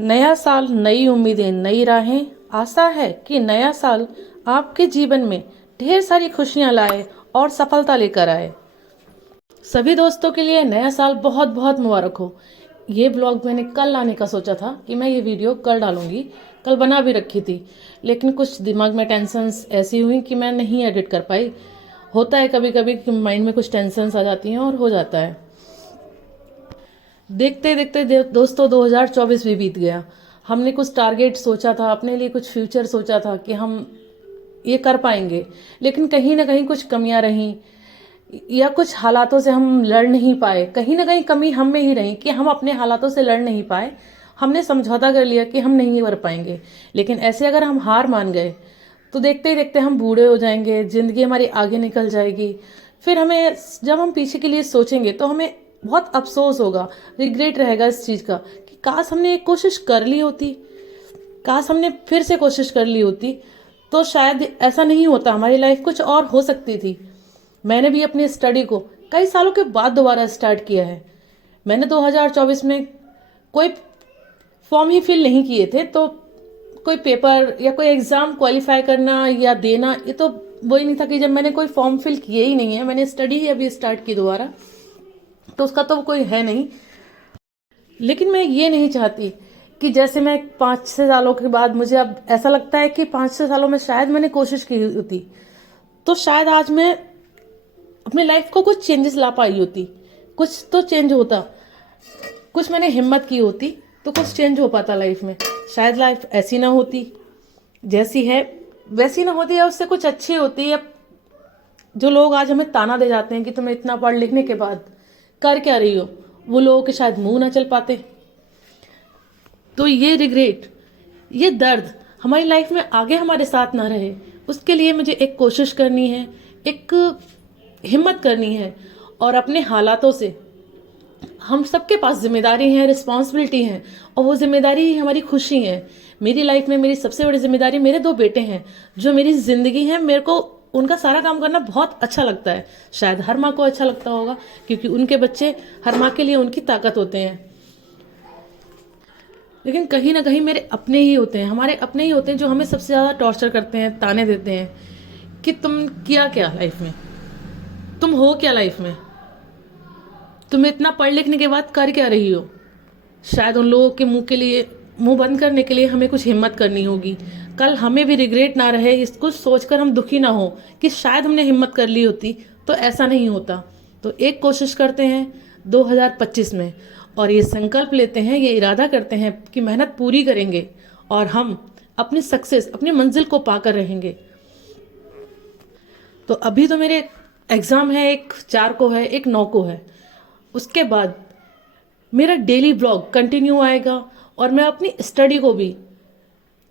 नया साल, नई उम्मीदें, नई राहें। आशा है कि नया साल आपके जीवन में ढेर सारी खुशियां लाए और सफलता लेकर आए। सभी दोस्तों के लिए नया साल बहुत बहुत मुबारक हो। ये ब्लॉग मैंने कल लाने का सोचा था कि मैं ये वीडियो कल डालूंगी, कल बना भी रखी थी, लेकिन कुछ दिमाग में टेंशन्स ऐसी हुई कि मैं नहीं एडिट कर पाई। होता है कभी कभी कि माइंड में कुछ टेंशन्स आ जाती हैं और हो जाता है। देखते देखते दोस्तों 2024 भी बीत गया। हमने कुछ टारगेट सोचा था, अपने लिए कुछ फ्यूचर सोचा था कि हम ये कर पाएंगे, लेकिन कहीं ना कहीं कुछ कमियां रहीं या कुछ हालातों से हम लड़ नहीं पाए। कहीं ना कहीं कमी हम में ही रही कि हम अपने हालातों से लड़ नहीं पाए। हमने समझौता कर लिया कि हम नहीं कर पाएंगे, लेकिन ऐसे अगर हम हार मान गए तो देखते ही देखते हम बूढ़े हो जाएंगे, जिंदगी हमारी आगे निकल जाएगी। फिर हमें जब हम पीछे के लिए सोचेंगे तो हमें बहुत अफसोस होगा, रिग्रेट रहेगा इस चीज़ का कि काश हमने एक कोशिश कर ली होती, काश हमने फिर से कोशिश कर ली होती तो शायद ऐसा नहीं होता, हमारी लाइफ कुछ और हो सकती थी। मैंने भी अपनी स्टडी को कई सालों के बाद दोबारा स्टार्ट किया है। मैंने 2024 में कोई फॉर्म ही फिल नहीं किए थे, तो कोई पेपर या कोई एग्ज़ाम क्वालिफाई करना या देना, ये तो वही नहीं था कि जब मैंने कोई फॉर्म फिल किए ही नहीं है, मैंने स्टडी ही अभी स्टार्ट की दोबारा, तो उसका तो कोई है नहीं। लेकिन मैं ये नहीं चाहती कि जैसे मैं 5-6 सालों के बाद मुझे अब ऐसा लगता है कि 5-6 सालों में शायद मैंने कोशिश की होती तो शायद आज मैं अपनी लाइफ को कुछ चेंजेस ला पाई होती, कुछ तो चेंज होता, कुछ मैंने हिम्मत की होती तो कुछ चेंज हो पाता लाइफ में। शायद लाइफ ऐसी ना होती, जैसी है वैसी ना होती, या उससे कुछ अच्छी होती। या जो लोग आज हमें ताना दे जाते हैं कि तुम्हें इतना पढ़ लिखने के बाद कर क्या रही हो, वो लोगों के शायद मुंह ना चल पाते। तो ये रिग्रेट, ये दर्द हमारी लाइफ में आगे हमारे साथ ना रहे, उसके लिए मुझे एक कोशिश करनी है, एक हिम्मत करनी है। और अपने हालातों से हम सबके पास जिम्मेदारी है, रिस्पॉन्सिबिलिटी है, और वो जिम्मेदारी ही हमारी खुशी है। मेरी लाइफ में मेरी सबसे बड़ी जिम्मेदारी मेरे 2 बेटे हैं जो मेरी जिंदगी है। मेरे को उनका सारा काम करना बहुत अच्छा लगता है। शायद हर माँ को अच्छा लगता होगा, क्योंकि उनके बच्चे हर माँ के लिए उनकी ताकत होते हैं। लेकिन कहीं ना कहीं मेरे अपने ही होते हैं, हमारे अपने ही होते हैं जो हमें सबसे ज़्यादा टॉर्चर करते हैं, ताने देते हैं कि तुम किया क्या लाइफ में, तुम हो क्या लाइफ में, तुम इतना पढ़ लिखने के बाद कर क्या रही हो। शायद उन लोगों के मुंह के लिए, मुंह बंद करने के लिए हमें कुछ हिम्मत करनी होगी। कल हमें भी रिग्रेट ना रहे, इसको सोचकर हम दुखी ना हो कि शायद हमने हिम्मत कर ली होती तो ऐसा नहीं होता। तो एक कोशिश करते हैं 2025 में, और ये संकल्प लेते हैं, ये इरादा करते हैं कि मेहनत पूरी करेंगे और हम अपनी सक्सेस, अपनी मंजिल को पाकर रहेंगे। तो अभी तो मेरे एग्ज़ाम है, एक 4 को है, एक 9 को है। उसके बाद मेरा डेली ब्लॉग कंटिन्यू आएगा और मैं अपनी स्टडी को भी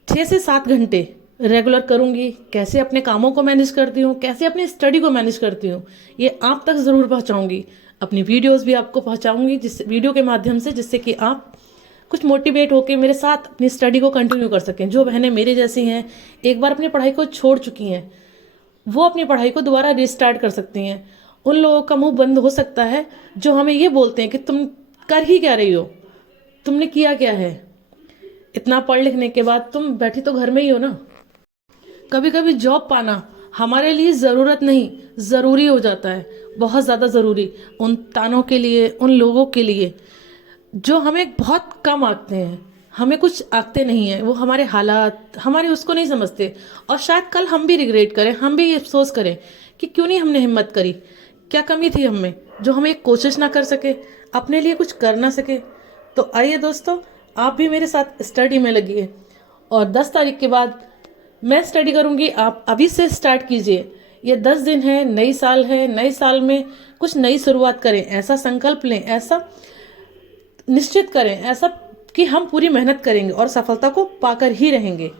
6 से 7 घंटे रेगुलर करूंगी। कैसे अपने कामों को मैनेज करती हूँ, कैसे अपनी स्टडी को मैनेज करती हूँ, ये आप तक ज़रूर पहुँचाऊँगी। अपनी वीडियोस भी आपको पहुँचाऊँगी, जिस वीडियो के माध्यम से, जिससे कि आप कुछ मोटिवेट होकर मेरे साथ अपनी स्टडी को कंटिन्यू कर सकें। जो बहनें मेरे जैसी हैं, एक बार अपनी पढ़ाई को छोड़ चुकी हैं, वो अपनी पढ़ाई को दोबारा रिस्टार्ट कर सकती हैं। उन लोगों का मुंह बंद हो सकता है जो हमें ये बोलते हैं कि तुम कर ही क्या रही हो, तुमने किया क्या है, इतना पढ़ लिखने के बाद तुम बैठी तो घर में ही हो ना। कभी कभी जॉब पाना हमारे लिए ज़रूरत नहीं, ज़रूरी हो जाता है, बहुत ज़्यादा ज़रूरी। उन तानों के लिए, उन लोगों के लिए जो हमें बहुत कम आंकते हैं, हमें कुछ आंकते नहीं है, वो हमारे हालात, हमारे उसको नहीं समझते। और शायद कल हम भी रिग्रेट करें, हम भी अफसोस करें कि क्यों नहीं हमने हिम्मत करी, क्या कमी थी हमें जो हम एक कोशिश ना कर सके, अपने लिए कुछ कर ना सके। तो आइए दोस्तों, आप भी मेरे साथ स्टडी में लगिए, और 10 तारीख के बाद मैं स्टडी करूंगी, आप अभी से स्टार्ट कीजिए। ये 10 दिन है, नई साल है, नए साल में कुछ नई शुरुआत करें, ऐसा संकल्प लें, ऐसा निश्चित करें, ऐसा कि हम पूरी मेहनत करेंगे और सफलता को पाकर ही रहेंगे।